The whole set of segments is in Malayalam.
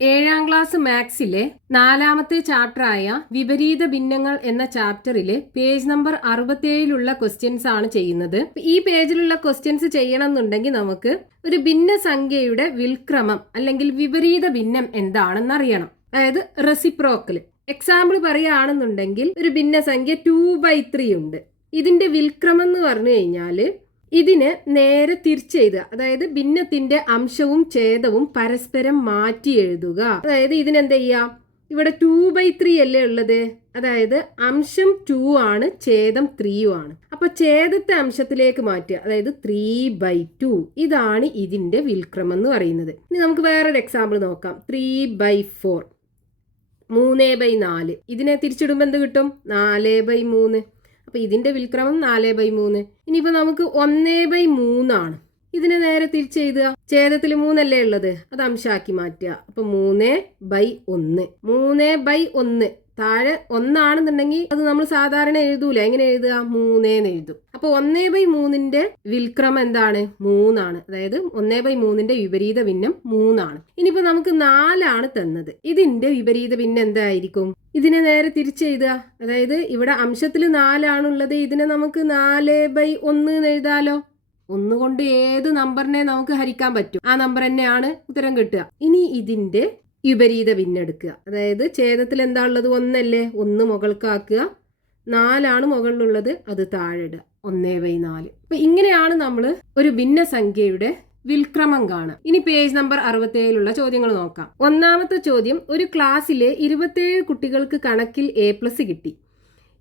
ഏഴാം ക്ലാസ് മാത്സിലെ 4ാമത്തെ ചാപ്റ്ററായ വിപരീത ഭിന്നങ്ങൾ എന്ന ചാപ്റ്ററിലെ പേജ് നമ്പർ 67 ക്വസ്റ്റ്യൻസ് ആണ് ചെയ്യുന്നത്. ഈ പേജിലുള്ള ക്വസ്റ്റ്യൻസ് ചെയ്യണമെന്നുണ്ടെങ്കിൽ നമുക്ക് ഒരു ഭിന്നസംഖ്യയുടെ വിൽക്രമം അല്ലെങ്കിൽ വിപരീത ഭിന്നം എന്താണെന്ന് അറിയണം. അതായത് റെസിപ്രോക്കൽ. എക്സാമ്പിൾ പറയുകയാണെന്നുണ്ടെങ്കിൽ ഒരു ഭിന്നസംഖ്യ 2/3 ഉണ്ട്. ഇതിന്റെ വിൽക്രമം എന്ന് പറഞ്ഞു കഴിഞ്ഞാൽ ഇതിന് നേരെ തിരിച്ചെഴുതുക. അതായത് ഭിന്നത്തിന്റെ അംശവും ഛേദവും പരസ്പരം മാറ്റി എഴുതുക. അതായത് ഇതിനെന്ത് ചെയ്യാം, ഇവിടെ 2/3 അല്ലേ ഉള്ളത്, അതായത് അംശം 2 ആണ്, ഛേദം 3 ആണ്. അപ്പൊ ഛേദത്തെ അംശത്തിലേക്ക് മാറ്റുക, അതായത് 3/2. ഇതാണ് ഇതിന്റെ വിൽക്രമം എന്ന് പറയുന്നത്. ഇനി നമുക്ക് വേറൊരു എക്സാമ്പിൾ നോക്കാം. 3/4, 3/4. ഇതിനെ തിരിച്ചിടുമ്പോൾ എന്ത് കിട്ടും? 4/3. അപ്പൊ ഇതിന്റെ വിൽക്രമം 4/3. ഇനിയിപ്പോ നമുക്ക് 1/3 ആണ്. ഇതിനെ നേരെ തിരിച്ചെഴുതുക. ഛേദത്തിൽ 3 അല്ലേ ഉള്ളത്, അത് അംശാക്കി മാറ്റുക. അപ്പൊ 3/1. 3/1 താഴെ 1 ആണെന്നുണ്ടെങ്കിൽ അത് നമ്മൾ സാധാരണ എഴുതൂല. എങ്ങനെ എഴുതുക? 3 എന്ന് എഴുതും. അപ്പൊ 1/3ന്റെ വിൽക്രമം എന്താണ്? 3 ആണ്. അതായത് 1/3ന്റെ വിപരീത ഭിന്നം 3 ആണ്. ഇനിയിപ്പോ നമുക്ക് 4 ആണ് തന്നത്. ഇതിന്റെ വിപരീത ഭിന്നം എന്തായിരിക്കും? ഇതിനെ നേരെ തിരിച്ചെഴുതുക. അതായത് ഇവിടെ അംശത്തിൽ 4 ആണുള്ളത്. ഇതിനെ നമുക്ക് 4/1 എന്ന് എഴുതാലോ. 1 കൊണ്ട് ഏത് നമ്പറിനെ നമുക്ക് ഹരിക്കാൻ പറ്റും, ആ നമ്പർ തന്നെയാണ് ഉത്തരം കിട്ടുക. ഇനി ഇതിന്റെ വിപരീത ഭിന്നം എടുക്കുക. അതായത് ഛേദത്തിൽ എന്താ ഉള്ളത്? 1 അല്ലേ, 1 മുകൾക്കാക്കുക. 4 ആണ് മുകളിലുള്ളത്, അത് താഴെ ഇടുക. 1/4. അപ്പൊ ഇങ്ങനെയാണ് നമ്മൾ ഒരു ഭിന്നസംഖ്യയുടെ വിൽക്രമം കാണാം. ഇനി പേജ് നമ്പർ 67 ചോദ്യങ്ങൾ നോക്കാം. ഒന്നാമത്തെ ചോദ്യം, ഒരു ക്ലാസ്സിലെ 27 കുട്ടികൾക്ക് കണക്കിൽ A+ കിട്ടി.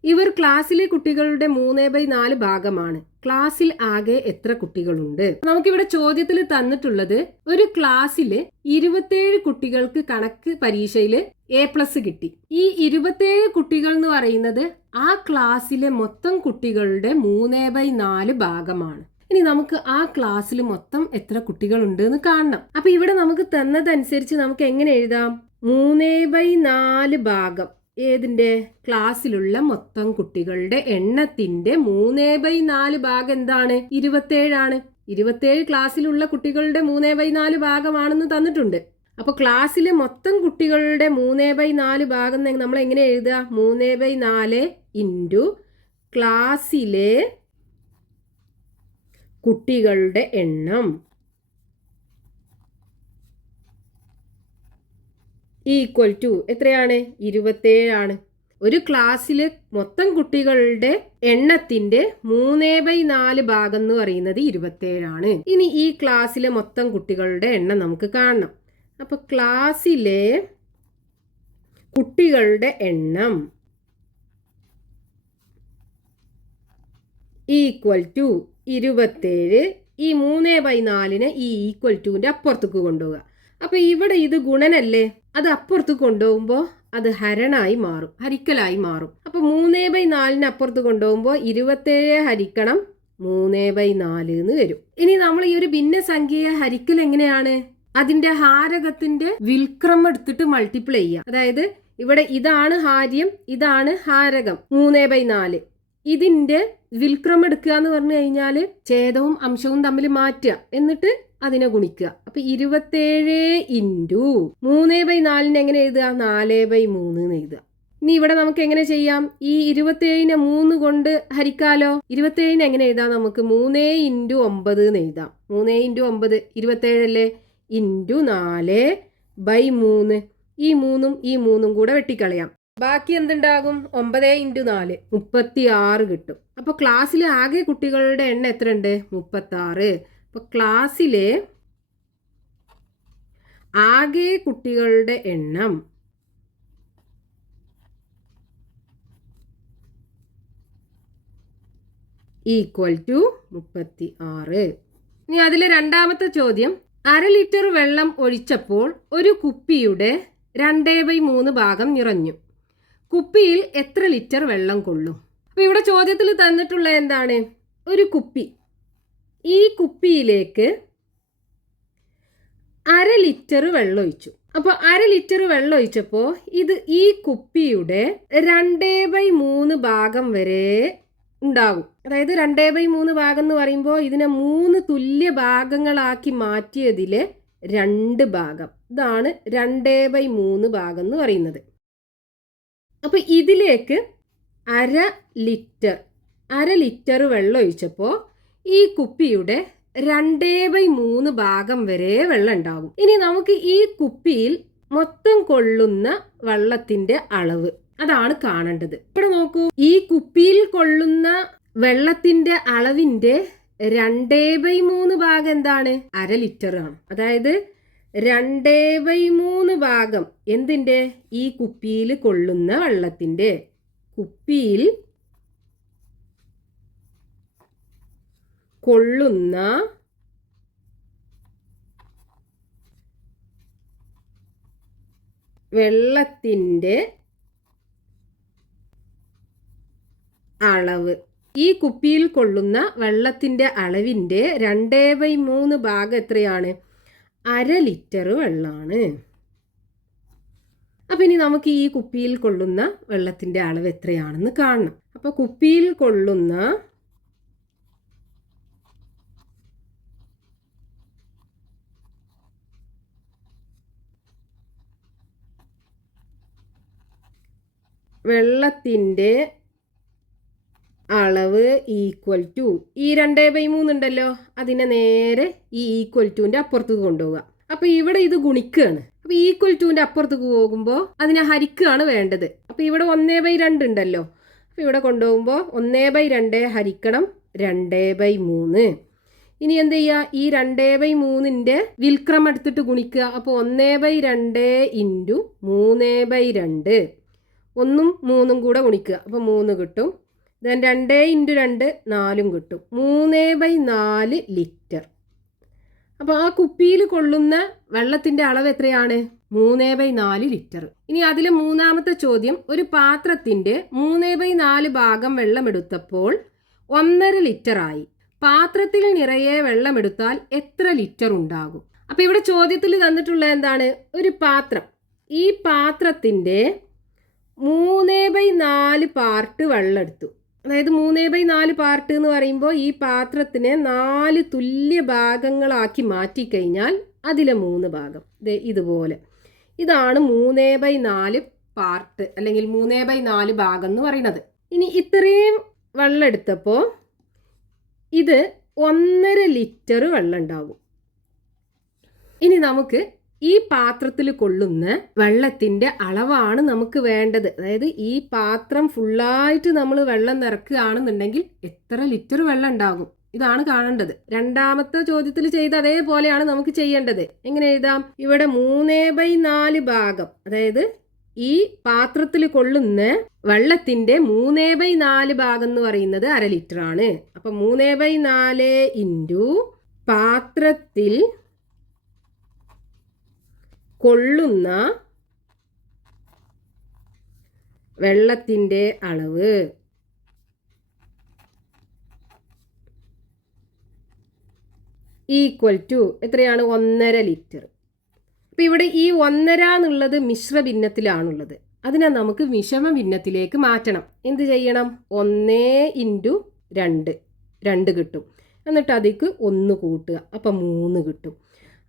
ഇവർ ക്ലാസ്സിലെ കുട്ടികളുടെ 3/4 ഭാഗമാണ്. ക്ലാസ്സിൽ ആകെ എത്ര കുട്ടികളുണ്ട്? നമുക്കിവിടെ ചോദ്യത്തിൽ തന്നിട്ടുള്ളത് ഒരു ക്ലാസ്സില് 27 കുട്ടികൾക്ക് കണക്ക് പരീക്ഷയിൽ A+ കിട്ടി. ഈ 27 കുട്ടികൾ എന്ന് പറയുന്നത് ആ ക്ലാസ്സിലെ മൊത്തം കുട്ടികളുടെ 3/4 ഭാഗമാണ്. ഇനി നമുക്ക് ആ ക്ലാസ്സിൽ മൊത്തം എത്ര കുട്ടികളുണ്ട് എന്ന് കാണണം. അപ്പൊ ഇവിടെ നമുക്ക് തന്നതനുസരിച്ച് നമുക്ക് എങ്ങനെ എഴുതാം? 3/4 ഭാഗം ഏതിന്റെ? ക്ലാസ്സിലുള്ള മൊത്തം കുട്ടികളുടെ എണ്ണത്തിന്റെ 3/4 ഭാഗം എന്താണ്? 27 ആണ്. 27 ക്ലാസ്സിലുള്ള കുട്ടികളുടെ 3/4 ഭാഗമാണെന്ന് തന്നിട്ടുണ്ട്. അപ്പൊ ക്ലാസ്സിലെ മൊത്തം കുട്ടികളുടെ 3/4 ഭാഗം നമ്മൾ എങ്ങനെ എഴുതുക? 3/4 ഇൻറ്റു ക്ലാസ്സിലെ കുട്ടികളുടെ എണ്ണം ഈക്വൽ ടു എത്രയാണ്? 27 ആണ്. ഒരു ക്ലാസ്സിലെ മൊത്തം കുട്ടികളുടെ എണ്ണത്തിന്റെ 3/4 ഭാഗം എന്ന് പറയുന്നത് 27 ആണ്. ഇനി ഈ ക്ലാസ്സിലെ മൊത്തം കുട്ടികളുടെ എണ്ണം നമുക്ക് കാണണം. അപ്പൊ ക്ലാസ്സിലെ കുട്ടികളുടെ എണ്ണം ഈക്വൽ ടു 27. ഈ 3/4നെ ഈ ഈക്വൽ ടുവിന്റെ അപ്പുറത്തേക്ക് കൊണ്ടുപോവുക. അപ്പൊ ഇവിടെ ഇത് ഗുണനല്ലേ, അത് അപ്പുറത്ത് കൊണ്ടുപോകുമ്പോൾ അത് ഹരണായി മാറും, ഹരിക്കലായി മാറും. അപ്പൊ 3/4ന് അപ്പുറത്ത് കൊണ്ടുപോകുമ്പോൾ 27 ഹരിക്കണം 3/4 എന്ന് വരും. ഇനി നമ്മൾ ഈ ഒരു ഭിന്നസംഖ്യയെ ഹരിക്കൽ എങ്ങനെയാണ്? അതിന്റെ ഹാരകത്തിന്റെ വിൽക്രമം എടുത്തിട്ട് മൾട്ടിപ്ലൈ ചെയ്യുക. അതായത് ഇവിടെ ഇതാണ് ഹാര്യം, ഇതാണ് ഹാരകം 3/4. ഇതിന്റെ വിൽക്രമം എടുക്കുക എന്ന് പറഞ്ഞു കഴിഞ്ഞാൽ ഛേദവും അംശവും തമ്മിൽ മാറ്റുക, എന്നിട്ട് അതിനെ ഗുണിക്കുക. അപ്പൊ 27 ഇൻറ്റു 3/4ന് എങ്ങനെ എഴുതുക? 4/3 എന്ന് എഴുതുക. ഇനി ഇവിടെ നമുക്ക് എങ്ങനെ ചെയ്യാം? ഈ 27നെ 3 കൊണ്ട് ഹരിക്കാലോ. 27നെ എങ്ങനെ എഴുതാം? നമുക്ക് 3 ഇൻറ്റു 9 എന്ന് എഴുതാം. 3 ഇൻറ്റു 9 27 അല്ലേ, ഇൻറ്റു 4/3. ഈ 3ഉം ഈ 3ഉം കൂടെ വെട്ടിക്കളയാം. ബാക്കി എന്തുണ്ടാകും? 9 ഇൻറ്റു 4 36 കിട്ടും. അപ്പൊ ക്ലാസ്സിലെ ആകെ കുട്ടികളുടെ എണ്ണം എത്ര ഉണ്ട്? 36. അപ്പൊ ക്ലാസ്സിലെ ആകെ കുട്ടികളുടെ എണ്ണം ഈക്വൽ ടു 36. ഇനി അതിലെ രണ്ടാമത്തെ ചോദ്യം, 1/2 ലിറ്റർ വെള്ളം ഒഴിച്ചപ്പോൾ ഒരു കുപ്പിയുടെ 2/3 ഭാഗം നിറഞ്ഞു. കുപ്പിയിൽ എത്ര ലിറ്റർ വെള്ളം കൊള്ളും? അപ്പൊ ഇവിടെ ചോദ്യത്തിൽ തന്നിട്ടുള്ള എന്താണ്? ഒരു കുപ്പി. ഈ കുപ്പിയിലേക്ക് 1/2 ലിറ്റർ വെള്ളം ഒഴിച്ചു. അപ്പൊ 1/2 ലിറ്റർ വെള്ളം ഒഴിച്ചപ്പോൾ ഇത് ഈ കുപ്പിയുടെ 2/3 ഭാഗം വരെ ഉണ്ടാകും. അതായത് 2/3 ഭാഗം എന്ന് പറയുമ്പോൾ ഇതിനെ 3 തുല്യ ഭാഗങ്ങളാക്കി മാറ്റിയതിലെ 2 ഭാഗം. ഇതാണ് 2/3 ഭാഗം എന്ന് പറയുന്നത്. അപ്പോൾ ഇതിലേക്ക് അര ലിറ്റർ വെള്ളം ഒഴിച്ചപ്പോൾ ഈ കുപ്പിയുടെ 2/3 ഭാഗം വരെ വെള്ളം ഉണ്ടാകും. ഇനി നമുക്ക് ഈ കുപ്പിയിൽ മൊത്തം കൊള്ളുന്ന വെള്ളത്തിന്റെ അളവ് അതാണ് കാണേണ്ടത്. ഇവിടെ നോക്കൂ, ഈ കുപ്പിയിൽ കൊള്ളുന്ന വെള്ളത്തിന്റെ അളവിന്റെ 2/3 ഭാഗം എന്താണ്? അര ലിറ്റർ ആണ്. അതായത് 2/3 ഭാഗം എന്തിന്റെ? ഈ കുപ്പിയിൽ കൊള്ളുന്ന വെള്ളത്തിന്റെ, കുപ്പിയിൽ കൊള്ളുന്ന വെള്ളത്തിന്റെ അളവ്. ഈ കുപ്പിയിൽ കൊള്ളുന്ന വെള്ളത്തിന്റെ അളവിന്റെ 2/3 ഭാഗം എത്രയാണ്? അര ലിറ്റർ വെള്ളമാണ്. അപ്പൊ ഇനി നമുക്ക് ഈ കുപ്പിയിൽ കൊള്ളുന്ന വെള്ളത്തിന്റെ അളവ് എത്രയാണെന്ന് കാണണം. അപ്പൊ കുപ്പിയിൽ കൊള്ളുന്ന വെള്ളത്തിന്റെ അളവ് ഈക്വൽ ടു ഈ 2/3 ഉണ്ടല്ലോ, അതിനെ നേരെ ഈ ഈക്വൽ ടുവിന്റെ അപ്പുറത്തേക്ക് കൊണ്ടുപോവുക. അപ്പൊ ഇവിടെ ഇത് ഗുണിക്കുകയാണ്. അപ്പൊ ഈക്വൽ ടുവിന്റെ അപ്പുറത്തേക്ക് പോകുമ്പോൾ അതിനെ ഹരിക്കുകയാണ് വേണ്ടത്. അപ്പൊ ഇവിടെ 1/2 ഉണ്ടല്ലോ, അപ്പൊ ഇവിടെ കൊണ്ടുപോകുമ്പോൾ 1/2 ഹരിക്കണം 2/3. ഇനി എന്ത് ചെയ്യുക? ഈ 2/3ന്റെ വിൽക്രമം എടുത്തിട്ട് ഗുണിക്കുക. അപ്പോൾ 1/2 ഇൻറ്റു 3/2, 1ഉം 3ഉം കൂടെ ഗുണിക്കുക. അപ്പോൾ 3 കിട്ടും. ദെൻ 2 ഇൻറ്റു 2 4 കിട്ടും. 3/4 ലിറ്റർ. അപ്പോൾ ആ കുപ്പിയിൽ കൊള്ളുന്ന വെള്ളത്തിന്റെ അളവ് എത്രയാണ്? 3/4 ലിറ്റർ. ഇനി അതിലെ മൂന്നാമത്തെ ചോദ്യം, ഒരു പാത്രത്തിന്റെ 3/4 ഭാഗം വെള്ളമെടുത്തപ്പോൾ 1.5 ലിറ്റർ ആയി. പാത്രത്തിൽ നിറയെ വെള്ളമെടുത്താൽ എത്ര ലിറ്റർ ഉണ്ടാകും? അപ്പൊ ഇവിടെ ചോദ്യത്തിൽ തന്നിട്ടുള്ള എന്താണ്? ഒരു പാത്രം. ഈ പാത്രത്തിന്റെ 3/4 പാർട്ട് വെള്ളം എടുത്തു. അതായത് 3/4 പാർട്ട് എന്ന് പറയുമ്പോൾ ഈ പാത്രത്തിനെ 4 തുല്യ ഭാഗങ്ങളാക്കി മാറ്റിക്കഴിഞ്ഞാൽ അതിലെ 3 ഭാഗം ഇതുപോലെ. ഇതാണ് 3/4 പാർട്ട് അല്ലെങ്കിൽ 3/4 ഭാഗം എന്ന് പറയുന്നത്. ഇനി ഇത്രയും വെള്ളം എടുത്തപ്പോൾ ഇത് 1.5 ലിറ്റർ വെള്ളം ഉണ്ടാകും. ഇനി നമുക്ക് ഈ പാത്രത്തിൽ കൊള്ളുന്ന വെള്ളത്തിന്റെ അളവാണ് നമുക്ക് വേണ്ടത്. അതായത് ഈ പാത്രം ഫുള്ളായിട്ട് നമ്മൾ വെള്ളം നിറക്കുകയാണെന്നുണ്ടെങ്കിൽ എത്ര ലിറ്റർ വെള്ളം ഉണ്ടാകും, ഇതാണ് കാണേണ്ടത്. രണ്ടാമത്തെ ചോദ്യത്തിൽ ചെയ്ത അതേപോലെയാണ് നമുക്ക് ചെയ്യേണ്ടത്. എങ്ങനെ എഴുതാം? ഇവിടെ 3/4 ഭാഗം, അതായത് ഈ പാത്രത്തിൽ കൊള്ളുന്ന വെള്ളത്തിന്റെ 3/4 ഭാഗം എന്ന് പറയുന്നത് അര ലിറ്റർ ആണ്. അപ്പൊ 3/4 ഇൻറ്റു പാത്രത്തിൽ കൊള്ളുന്ന വെള്ളത്തിന്റെ അളവ് ഈക്വൽ ടു എത്രയാണ്? 1.5 ലിറ്റർ. അപ്പം ഇവിടെ ഈ 1.5 എന്നുള്ളത് മിശ്ര ഭിന്നത്തിലാണുള്ളത്. അതിനെ നമുക്ക് വിഷമ ഭിന്നത്തിലേക്ക് മാറ്റണം. എന്ത് ചെയ്യണം? 1 ഇൻറ്റു 2 കിട്ടും. എന്നിട്ട് അതിക്ക് 1 കൂട്ടുക. അപ്പം 3 കിട്ടും.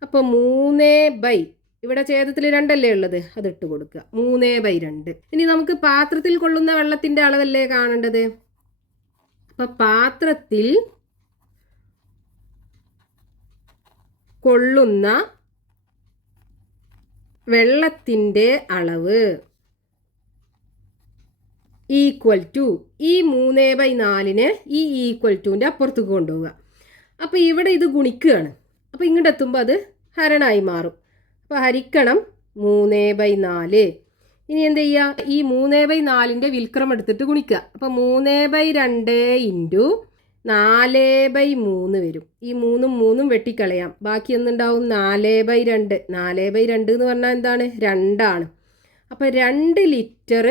അപ്പം 3 ഇവിടെ ഛേദത്തിൽ 2 അല്ലേ ഉള്ളത്, അതിട്ട് കൊടുക്കുക. 3/2. ഇനി നമുക്ക് പാത്രത്തിൽ കൊള്ളുന്ന വെള്ളത്തിന്റെ അളവല്ലേ കാണേണ്ടത്. അപ്പൊ പാത്രത്തിൽ കൊള്ളുന്ന വെള്ളത്തിന്റെ അളവ് ഈക്വൽ ടു ഈ 3/4നെ ഈ ഈക്വൽ ടുവിന്റെ അപ്പുറത്തേക്ക് കൊണ്ടുപോവുക. അപ്പൊ ഇവിടെ ഇത് ഗുണിക്കുകയാണ്. അപ്പൊ ഇങ്ങോട്ട് എത്തുമ്പോൾ അത് ഹരണായി മാറും. അപ്പോൾ ഹരിക്കണം 3/4. ഇനി എന്ത് ചെയ്യുക? ഈ 3/4ന്റെ വിൽക്രമം എടുത്തിട്ട് ഗുണിക്കുക. അപ്പോൾ 3/2 ഇൻറ്റു 4/3 വരും. ഈ 3ഉം 3ഉം വെട്ടിക്കളയാം. ബാക്കി എന്തുണ്ടാവും? 4/2. 4/2 എന്ന് പറഞ്ഞാൽ എന്താണ്? 2 ആണ്. അപ്പോൾ 2 ലിറ്റർ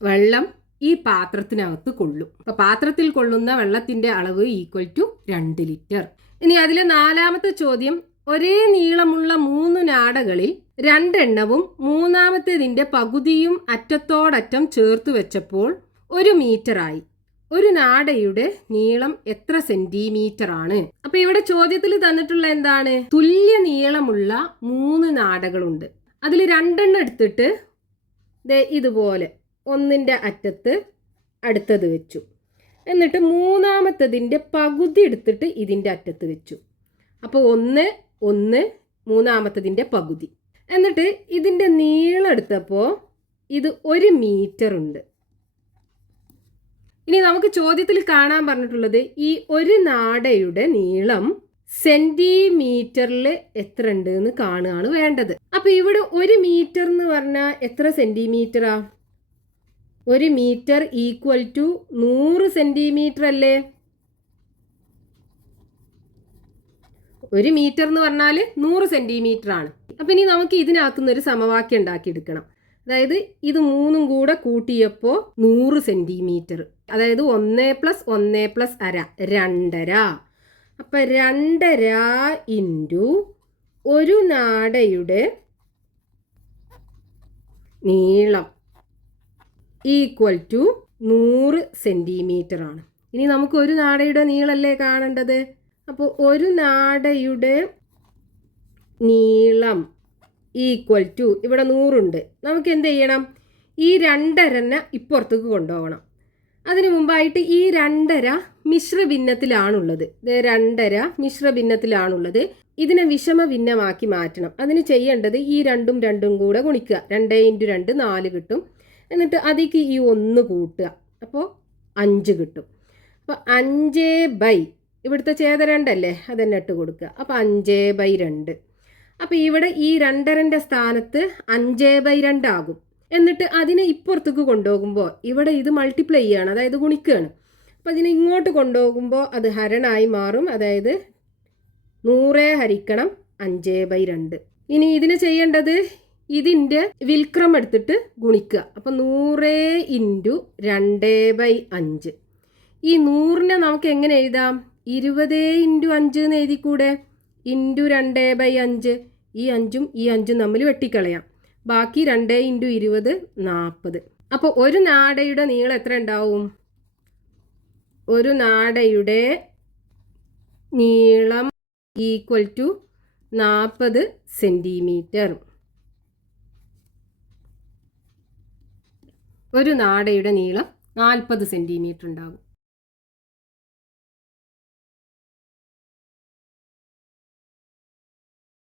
വെള്ളം ഈ പാത്രത്തിനകത്ത് കൊള്ളും. അപ്പോൾ പാത്രത്തിൽ കൊള്ളുന്ന വെള്ളത്തിന്റെ അളവ് ഈക്വൽ ടു 2 ലിറ്റർ. ഇനി അതിലെ നാലാമത്തെ ചോദ്യം, ഒരേ നീളമുള്ള 3 നാടകളിൽ 2 എണ്ണവും മൂന്നാമത്തേതിന്റെ പകുതിയും അറ്റത്തോടറ്റം ചേർത്ത് വെച്ചപ്പോൾ 1 മീറ്ററായി. ഒരു നാടയുടെ നീളം എത്ര സെന്റിമീറ്റർ ആണ്? അപ്പൊ ഇവിടെ ചോദ്യത്തിൽ തന്നിട്ടുള്ള എന്താണ്? തുല്യ നീളമുള്ള 3 നാടകളുണ്ട്. അതിൽ 2 എണ്ണം എടുത്തിട്ട് ഇതുപോലെ ഒന്നിൻ്റെ അറ്റത്ത് അടുത്തത് വെച്ചു. എന്നിട്ട് മൂന്നാമത്തതിൻ്റെ പകുതി എടുത്തിട്ട് ഇതിൻ്റെ അറ്റത്ത് വെച്ചു. അപ്പോൾ 1 1 മൂന്നാമത്തതിൻ്റെ പകുതി. എന്നിട്ട് ഇതിൻ്റെ നീളം എടുത്തപ്പോൾ ഇത് 1 മീറ്റർ ഉണ്ട്. ഇനി നമുക്ക് ചോദ്യത്തിൽ കാണാൻ പറഞ്ഞിട്ടുള്ളത് ഈ ഒരു നാടയുടെ നീളം സെന്റിമീറ്ററിൽ എത്ര ഉണ്ട് എന്ന് കാണുകയാണ് വേണ്ടത്. അപ്പൊ ഇവിടെ 1 മീറ്റർ എന്ന് പറഞ്ഞാൽ എത്ര സെന്റിമീറ്ററാ? 1 മീറ്റർ ഈക്വൽ ടു 100 സെന്റിമീറ്റർ അല്ലേ? 1 മീറ്റർ എന്ന് പറഞ്ഞാൽ 100 സെന്റിമീറ്റർ ആണ്. അപ്പൊ ഇനി നമുക്ക് ഇതിനകത്തുനിന്ന് ഒരു സമവാക്യം ഉണ്ടാക്കിയെടുക്കണം. അതായത് ഇത് 3ഉം കൂടെ കൂട്ടിയപ്പോൾ 100 സെന്റിമീറ്റർ. അതായത് 1 + 1 + അര 2.5. അപ്പം 2.5 ഇൻറ്റു ഒരു നാടയുടെ നീളം ഈക്വൽ ടു 100 സെന്റിമീറ്റർ ആണ്. ഇനി നമുക്ക് ഒരു നാടയുടെ നീളമല്ലേ കാണേണ്ടത്. അപ്പോൾ ഒരു നാടയുടെ നീളം ഈക്വൽ ടു ഇവിടെ 100 ഉണ്ട്. നമുക്ക് എന്ത് ചെയ്യണം? ഈ 2.5 ഇപ്പുറത്തേക്ക് കൊണ്ടുപോകണം. അതിനു മുമ്പായിട്ട് ഈ 2.5 മിശ്രഭിന്നത്തിലാണുള്ളത്. 2.5 മിശ്രഭിന്നത്തിലാണുള്ളത്. ഇതിനെ വിഷമ ഭിന്നമാക്കി മാറ്റണം. അതിന് ചെയ്യേണ്ടത് ഈ 2ഉം 2ഉം കൂടെ ഗുണിക്കുക. 2 × 2 4 കിട്ടും. എന്നിട്ട് അതിലേക്ക് ഈ 1 കൂട്ടുക. അപ്പോൾ 5 കിട്ടും. അപ്പോൾ 5/, ഇവിടുത്തെ ഛേദ 2 അല്ലേ, അതെന്നെ ഇട്ട് കൊടുക്കുക. അപ്പോൾ 5/2. അപ്പോൾ ഇവിടെ ഈ 2.5ന്റെ സ്ഥാനത്ത് 5/2 ആകും. എന്നിട്ട് അതിനെ ഇപ്പുറത്തേക്ക് കൊണ്ടുപോകുമ്പോൾ ഇവിടെ ഇത് മൾട്ടിപ്ലൈ ചെയ്യാണ്, അതായത് ഗുണിക്കുകയാണ്. അപ്പോൾ അതിനെ ഇങ്ങോട്ട് കൊണ്ടുപോകുമ്പോൾ അത് ഹരണായി മാറും. അതായത് 100 × 5/2. ഇനി ഇതിന് ചെയ്യേണ്ടത് ഇതിൻ്റെ വിൽക്രമം എടുത്തിട്ട് ഗുണിക്കുക. അപ്പോൾ 100 × 2/5. ഈ 100നെ നമുക്ക് എങ്ങനെ എഴുതാം? 20 × 5 എന്ന് എഴുതിക്കൂടെ? ഇൻറ്റു 2/5. ഈ 5ഉം ഈ 5ഉം തമ്മിൽ വെട്ടിക്കളയാം. ബാക്കി 2 × 20 40. അപ്പോൾ ഒരു നാടയുടെ നീളം എത്ര ഉണ്ടാവും? ഒരു നാടയുടെ നീളം ഈക്വൽ ടു 40 സെന്റിമീറ്റർ. ഒരു നാടയുടെ നീളം 40 സെന്റിമീറ്റർ ഉണ്ടാകും.